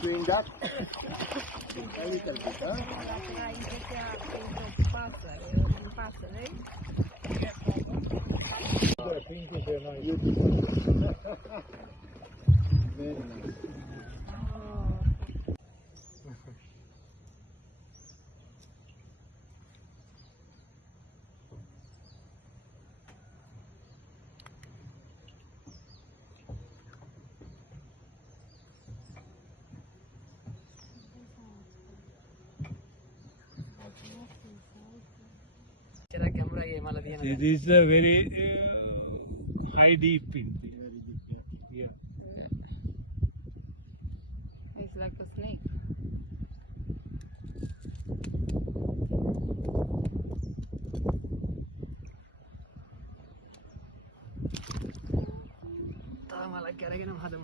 Doing that? A little bit, huh? Very nice. It is a very high deep pin. Yeah. It's like a snake. Tama lagi, kaya kita mahadam.